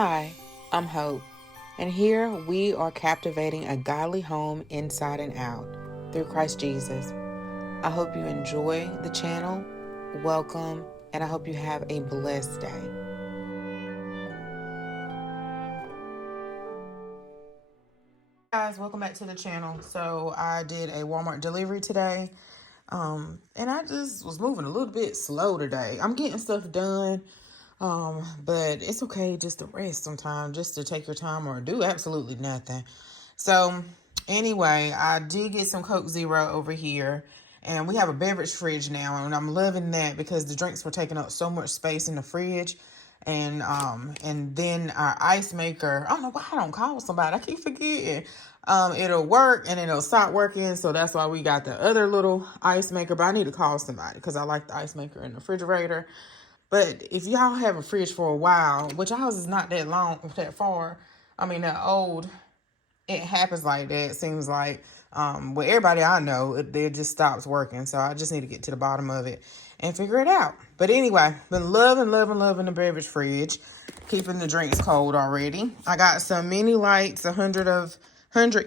Hi, I'm Hope, and here we are captivating a godly home inside and out through Christ Jesus. I hope you enjoy the channel, welcome, and I hope you have a blessed day. Guys, welcome back to the channel. So I did a Walmart delivery today, and I just was moving a little bit slow today. I'm getting stuff done. But it's okay just to rest sometimes, just to take your time or do absolutely nothing. So anyway, I did get some Coke Zero over here, and we have a beverage fridge now, and I'm loving that because the drinks were taking up so much space in the fridge. And then our ice maker, I don't know why I don't call somebody, I keep forgetting. It'll work and then it'll stop working, so that's why we got the other little ice maker. But I need to call somebody because I like the ice maker in the refrigerator. But if y'all have a fridge for a while, which ours is not that old, it happens like that. It seems like, with everybody I know, it just stops working. So I just need to get to the bottom of it and figure it out. But anyway, been loving the beverage fridge, keeping the drinks cold already. I got some mini lights, 100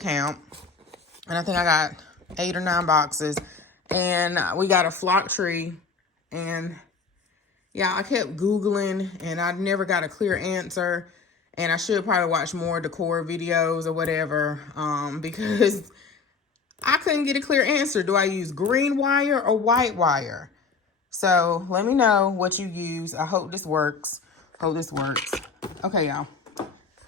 count. And I think I got 8 or 9 boxes. And we got a flock tree, and yeah, I kept Googling and I never got a clear answer. And I should probably watch more decor videos or whatever, because I couldn't get a clear answer. Do I use green wire or white wire? So let me know what you use. I hope this works. Okay, y'all.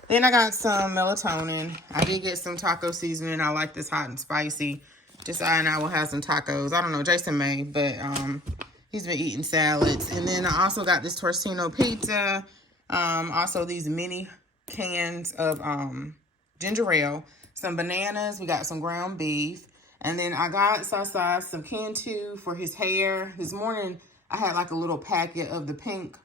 Then I got some melatonin. I did get some taco seasoning. I like this hot and spicy. Josiah and I will have some tacos. I don't know, Jason may, but he's been eating salads. And then I also got this Tortino pizza. Also these mini cans of ginger ale. Some bananas. We got some ground beef. And then I got Sasa some Cantu for his hair. This morning I had like a little packet of the pink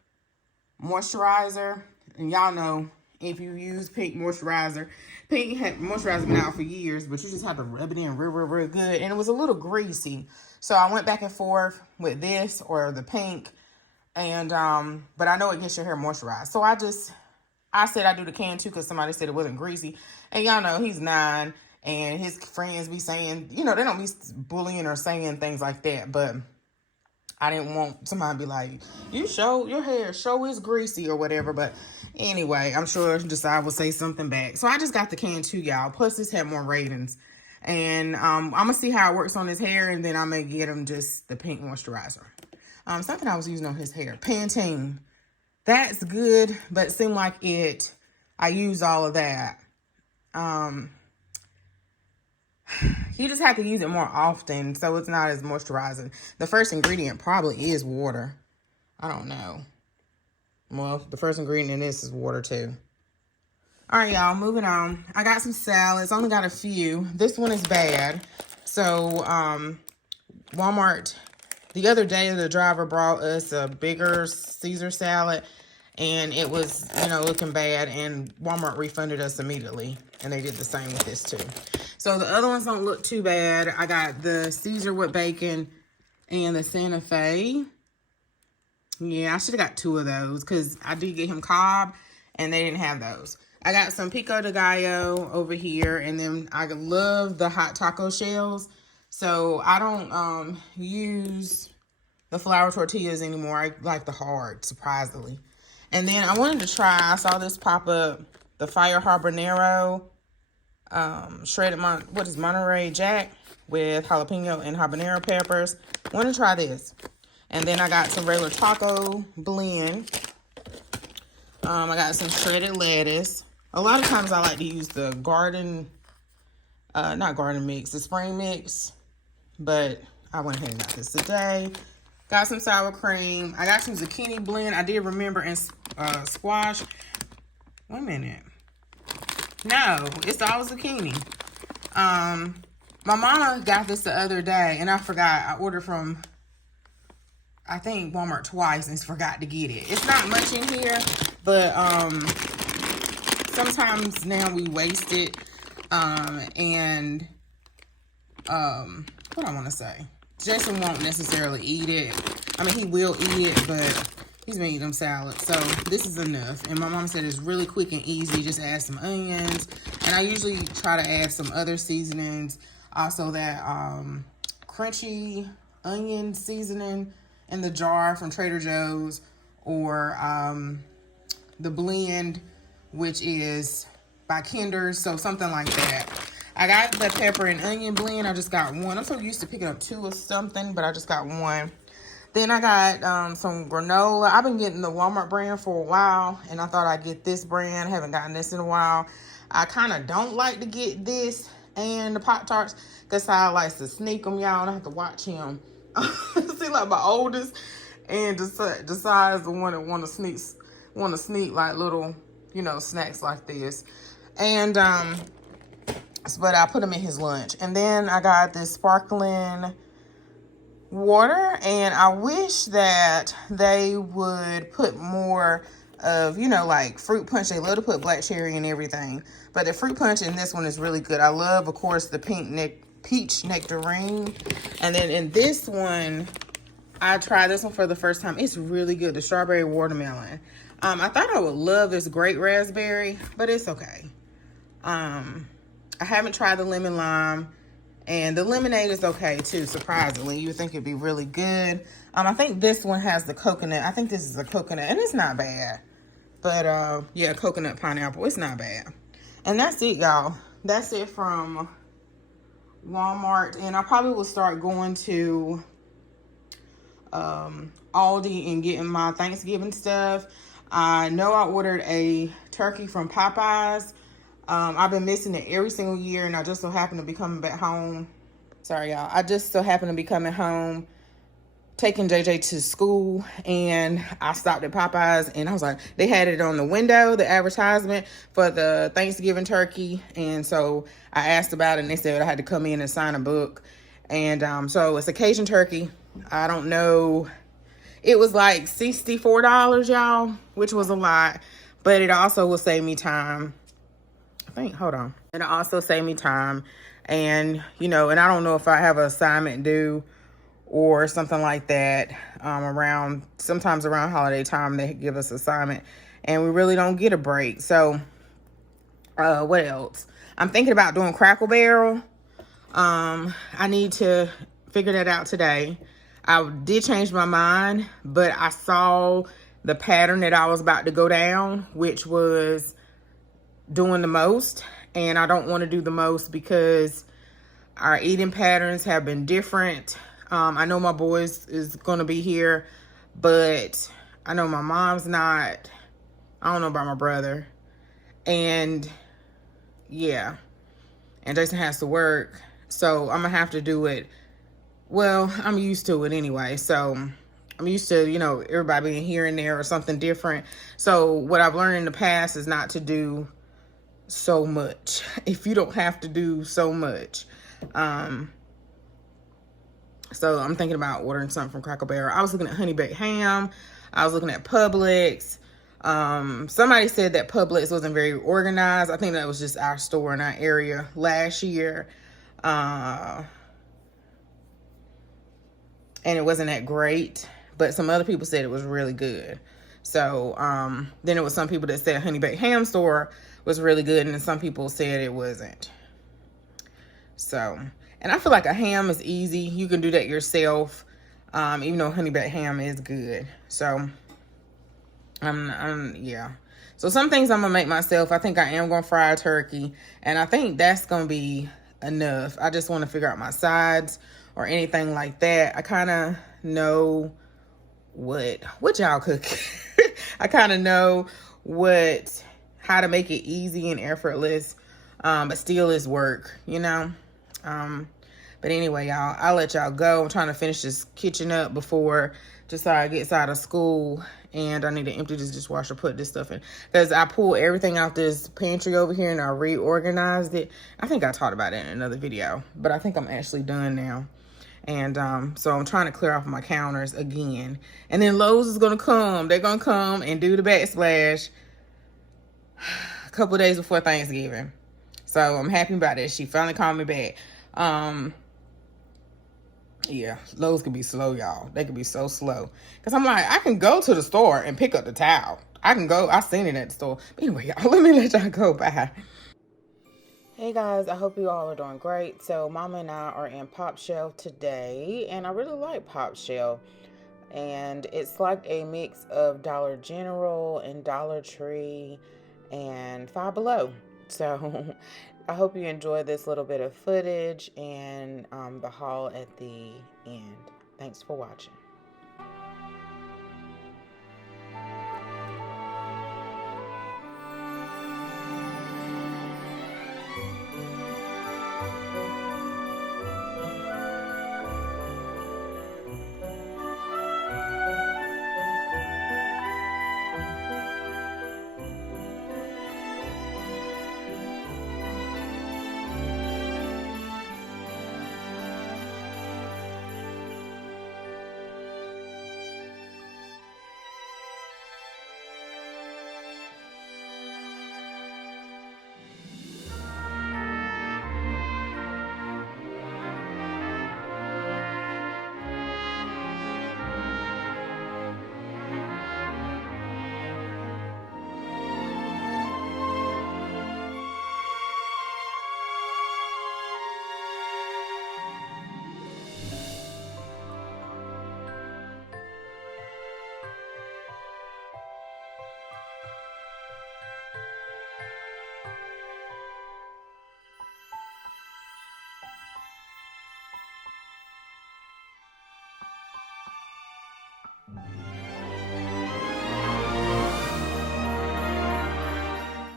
moisturizer. And y'all know, if you use pink moisturizer been out for years, but you just have to rub it in real good. And it was a little greasy. So I went back and forth with this or the pink. And, but I know it gets your hair moisturized. So I said I do the Cantu because somebody said it wasn't greasy. And y'all know he's 9 and his friends be saying, they don't be bullying or saying things like that. But I didn't want somebody to be like, your hair is greasy or whatever. But anyway, I'm sure Josiah will say something back. So I just got the Cantu, y'all. Plus this had more ratings. And I'm going to see how it works on his hair. And then I may get him just the pink moisturizer. Something I was using on his hair. Pantene. That's good. But it seemed like I used all of that. You just have to use it more often so it's not as moisturizing. The first ingredient probably is water. I don't know. Well, the first ingredient in this is water too. All right, y'all, moving on. I got some salads. Only got a few. This one is bad. So, Walmart, the other day, the driver brought us a bigger Caesar salad, and it was, looking bad, and Walmart refunded us immediately, and they did the same with this too. So the other ones don't look too bad. I got the Caesar with bacon and the Santa Fe. Yeah, I should have got 2 of those because I did get him Cobb, and they didn't have those. I got some pico de gallo over here, and then I love the hot taco shells. So I don't use the flour tortillas anymore. I like the hard, surprisingly. And then I wanted to try, I saw this pop up, the Fire Habanero shredded Monterey Jack with jalapeno and habanero peppers. Want to try this. And then I got some regular taco blend. I got some shredded lettuce. A lot of times I like to use the the spring mix. But I went ahead and got this today. Got some sour cream. I got some zucchini blend. I did remember in squash. Wait a minute. No, it's all zucchini. My mama got this the other day, and I forgot. I ordered from, I think, Walmart twice and forgot to get it. It's not much in here, but sometimes now we waste it. What I want to say. Jason won't necessarily eat it. I mean, he will eat it, but He's been eating them salads. So this is enough. And my mom said it's really quick and easy. Just add some onions. And I usually try to add some other seasonings. Also that crunchy onion seasoning in the jar from Trader Joe's. Or the blend, which is by Kinder's. So something like that. I got the pepper and onion blend. I just got one. I'm so used to picking up 2 or something, but I just got one. Then I got some granola. I've been getting the Walmart brand for a while, and I thought I'd get this brand. Haven't gotten this in a while. I kind of don't like to get this and the Pop-Tarts because I like to sneak them, y'all, and I have to watch him. See, like my oldest, and decides the one that want to sneak like little, you know, snacks like this. And but I put them in his lunch. And then I got this sparkling water, and I wish that they would put more of, you know, like fruit punch. They love to put black cherry and everything, but the fruit punch in this one is really good. I love, of course, the peach nectarine. And then in this one, I tried this one for the first time. It's really good, the strawberry watermelon. I thought I would love this great raspberry, but it's okay. I haven't tried the lemon lime, and the lemonade is okay too, surprisingly. You would think it'd be really good. I think this one has the coconut. I think this is a coconut, and it's not bad. But yeah, coconut pineapple, it's not bad. And that's it, y'all. That's it from Walmart. And I probably will start going to Aldi and getting my Thanksgiving stuff. I know I ordered a turkey from Popeyes. I've been missing it every single year, and I just so happen to be coming back home. Sorry, y'all. I just so happen to be coming home, taking JJ to school, and I stopped at Popeyes, and I was like, they had it on the window, the advertisement for the Thanksgiving turkey, and so I asked about it, and they said I had to come in and sign a book. And so it's a Cajun turkey. I don't know. It was like $64, y'all, which was a lot, but it also will save me time. Hold on. It'll also save me time. And, you know, and I don't know if I have an assignment due or something like that. Sometimes around holiday time, they give us assignment, and we really don't get a break. So, what else? I'm thinking about doing Crackle Barrel. I need to figure that out today. I did change my mind, but I saw the pattern that I was about to go down, which was doing the most, and I don't want to do the most because our eating patterns have been different. I know my boys is going to be here, but I know my mom's not. I don't know about my brother. And yeah, and Jason has to work, so I'm gonna have to do it. Well, I'm used to it anyway, so I'm used to, you know, everybody being here and there or something different. So what I've learned in the past is not to do so much if you don't have to do so much. So I'm thinking about ordering something from Crackle Barrel. I was looking at honey baked ham. I was looking at Publix. Somebody said that Publix wasn't very organized. I think that was just our store in our area last year. And it wasn't that great, but some other people said it was really good. So then it was some people that said honey baked ham store was really good, and then some people said it wasn't. So, and I feel like a ham is easy. You can do that yourself, even though honey baked ham is good. So, yeah. So some things I'm gonna make myself. I think I am gonna fry a turkey, and I think that's gonna be enough. I just want to figure out my sides or anything like that. I kind of know what y'all cook. I kind of know how to make it easy and effortless, but still is work, you know. But anyway, y'all, I'll let y'all go. I'm trying to finish this kitchen up before Josiah gets out of school, and I need to empty this dishwasher, put this stuff in, because I pulled everything out this pantry over here and I reorganized it. I think I talked about it in another video, but I think I'm actually done now. And so I'm trying to clear off my counters again. And then Lowe's is going to come. They're going to come and do the backsplash a couple of days before Thanksgiving. So I'm happy about it. She finally called me back. Yeah, those could be slow, y'all. They could be so slow. Because I'm like, I can go to the store and pick up the towel. I can go. I seen it at the store. But anyway, y'all, let me let y'all go. Bye. Hey guys, I hope you all are doing great. So Mama and I are in Pop Shelf today, and I really like Pop Shelf. And it's like a mix of Dollar General and Dollar Tree and Five Below. So I hope you enjoy this little bit of footage and the haul at the end. Thanks for watching.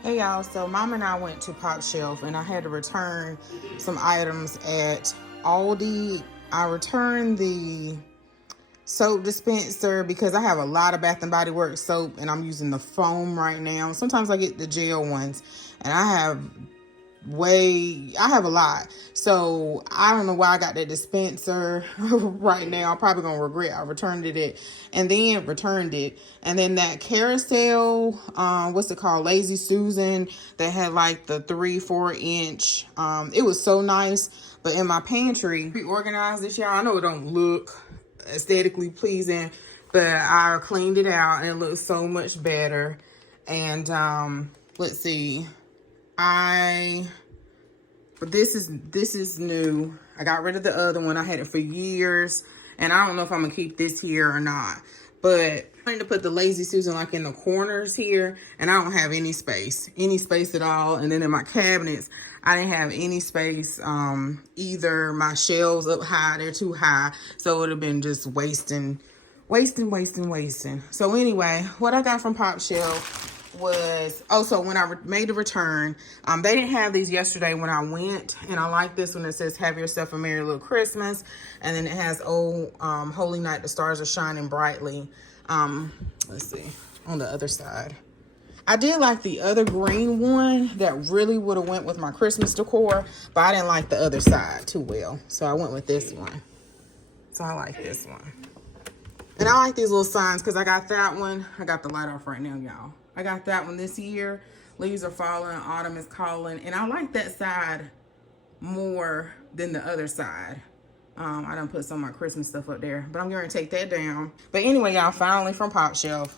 Hey y'all, so Mom and I went to Pop Shelf and I had to return some items at Aldi. I returned the soap dispenser because I have a lot of Bath and Body Works soap and I'm using the foam right now. Sometimes I get the gel ones and I have a lot. So I don't know why I got that dispenser right now. I'm probably gonna regret I returned it and then that carousel, what's it called, Lazy Susan, that had like the 3-4 inch, it was so nice. But in my pantry, reorganized this, y'all. I know it don't look aesthetically pleasing, but I cleaned it out and it looks so much better. And let's see, this is new. I got rid of the other one. I had it for years and I don't know if I'm gonna keep this here or not, but I'm trying to put the Lazy Susan like in the corners here and I don't have any space at all. And then in my cabinets, I didn't have any space. Either my shelves up high, they're too high, so it would have been just wasting. So anyway, what I got from Pop Shelf was, so when I made the return, they didn't have these yesterday when I went, and I like this one that says have yourself a merry little Christmas, and then it has holy night, the stars are shining brightly. Let's see on the other side. I did like the other green one that really would have went with my Christmas decor, but I didn't like the other side too well, so I went with this one. So I like this one. And I like these little signs because I got that one. I got the light off right now, y'all. I got that one this year. Leaves are falling, autumn is calling. And I like that side more than the other side. I done put some of my Christmas stuff up there, but I'm going to take that down. But anyway, y'all, finally from Pop Shelf,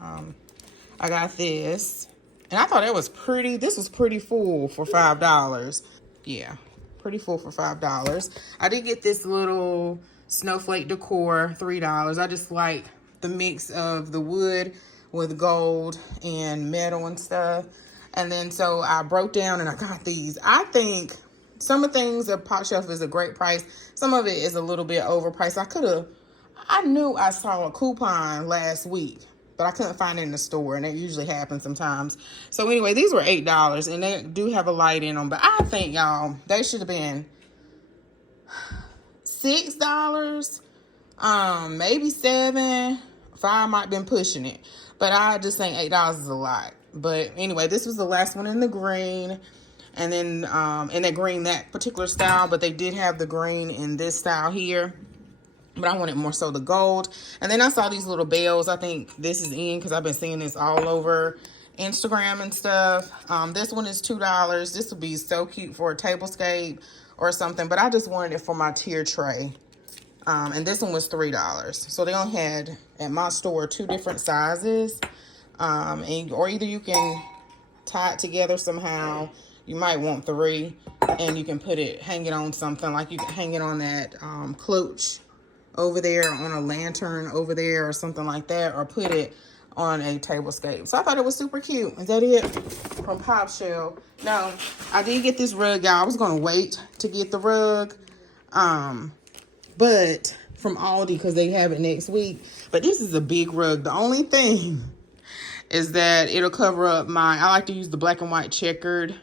I got this. And I thought it was pretty. This was pretty full for $5. Yeah, pretty full for $5. I did get this little snowflake decor, $3. I just like the mix of the wood with gold and metal and stuff. And then so I broke down and I got these. I think some of the things at Pop Shelf is a great price. Some of it is a little bit overpriced. I knew I saw a coupon last week, but I couldn't find it in the store, and that usually happens sometimes. So anyway, these were $8, and they do have a light in them, but I think, y'all, they should have been $6, maybe $7, $5 might have been pushing it, but I just think $8 is a lot. But anyway, this was the last one in the green, and then in that particular style, but they did have the green in this style here, but I wanted more so the gold. And then I saw these little bells. I think this is in because I've been seeing this all over Instagram and stuff. This one is $2. This would be so cute for a tablescape or something, but I just wanted it for my tier tray. And this one was $3. So they only had, at my store, 2 different sizes. Or either you can tie it together somehow. You might want 3, and you can hang it on something, like you can hang it on that cloche over there, on a lantern over there, or something like that, or put it on a table scape. So I thought it was super cute. Is that it from Pop Shell? No, I did get this rug, y'all. I was gonna wait to get the rug, but from Aldi, because they have it next week. But this is a big rug. The only thing is that it'll cover up I like to use the black and white checkered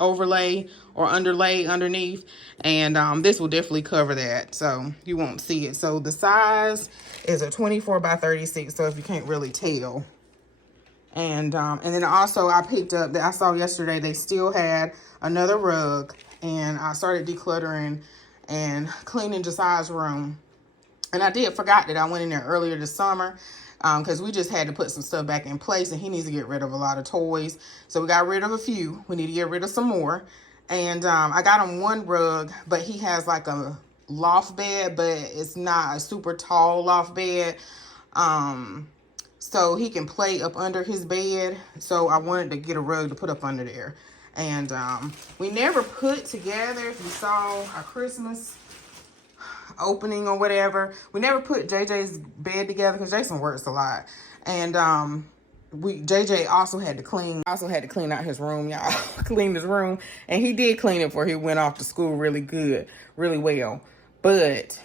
overlay or underlay underneath, and this will definitely cover that, so you won't see it. So the size is a 24 by 36, so if you can't really tell. And then also I picked up that I saw yesterday, they still had another rug, and I started decluttering and cleaning Josiah's room. And I forgot that I went in there earlier this summer, because we just had to put some stuff back in place, and he needs to get rid of a lot of toys. So we got rid of a few. We need to get rid of some more. And I got him one rug, but he has like a loft bed, but it's not a super tall loft bed. So he can play up under his bed. So I wanted to get a rug to put up under there. And we never put together, if you saw our Christmas opening or whatever, we never put JJ's bed together because Jason works a lot. And JJ also had to clean out his room, y'all. Clean his room, and he did clean it before he went off to school really well. But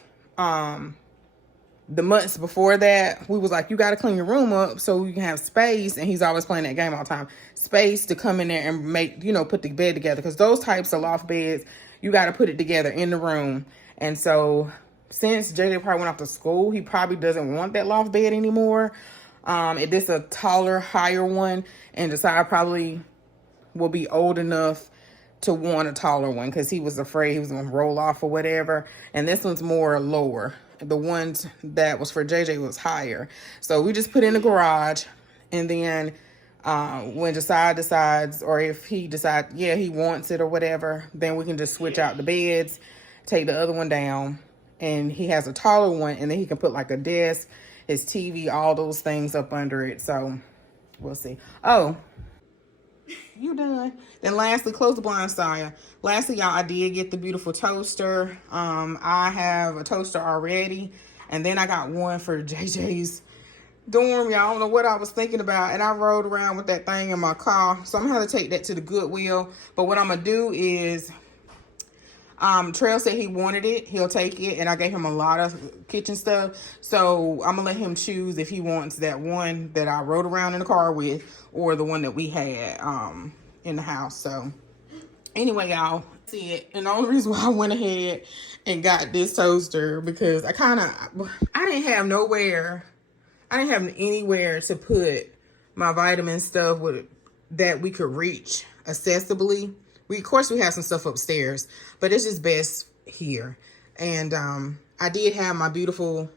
the months before that, we was like, you got to clean your room up so you can have space. And he's always playing that game all the time, space to come in there and make, put the bed together, because those types of loft beds, you got to put it together in the room. And so since JJ probably went off to school, he probably doesn't want that loft bed anymore. It is a taller, higher one, and Josiah probably will be old enough to want a taller one because he was afraid he was going to roll off or whatever. And this one's more lower. The ones that was for JJ was higher. So we just put in the garage, and then when Josiah decides, or if he decides, yeah, he wants it or whatever, then we can just switch out the beds, take the other one down, and he has a taller one, and then he can put like a desk, his TV, all those things up under it. So we'll see. Oh, you done? Then lastly, close the blind, Saya. Lastly, y'all, I did get the beautiful toaster. I have a toaster already, and then I got one for JJ's dorm, y'all. I don't know what I was thinking about, and I rode around with that thing in my car, so I'm gonna have to take that to the Goodwill. But what I'm gonna do is, Trail said he wanted it, he'll take it, and I gave him a lot of kitchen stuff, so I'm gonna let him choose if he wants that one that I rode around in the car with, or the one that we had in the house. So anyway, y'all, see it. And the only reason why I went ahead and got this toaster, because I didn't have anywhere to put my vitamin stuff that we could reach accessibly. Of course we have some stuff upstairs, but it's just best here. And I did have my beautiful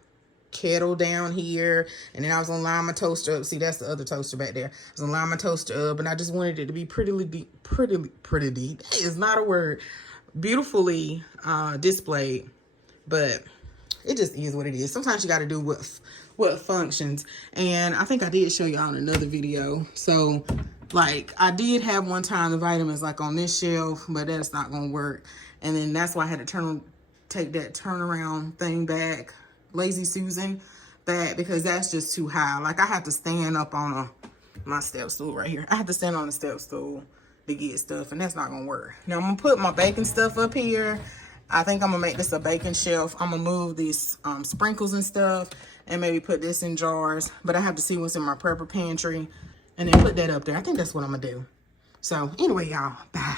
kettle down here, and then I was gonna line my toaster up. See, that's the other toaster back there. I was gonna line my toaster up, and I just wanted it to be prettily, that is not a word, beautifully displayed. But it just is what it is. Sometimes you got to do what functions. And I think I did show y'all in another video. So like, I did have one time the vitamins like on this shelf, but that's not gonna work. And then that's why I had to take that turnaround thing back, Lazy Susan back, because that's just too high. Like, I have to stand up on my step stool right here. I have to stand on the step stool to get stuff, and that's not gonna work. Now I'm gonna put my baking stuff up here. I think I'm gonna make this a baking shelf. I'm gonna move these sprinkles and stuff, and maybe put this in jars, but I have to see what's in my prepper pantry and then put that up there. I think that's what I'm gonna do. So anyway, y'all, bye.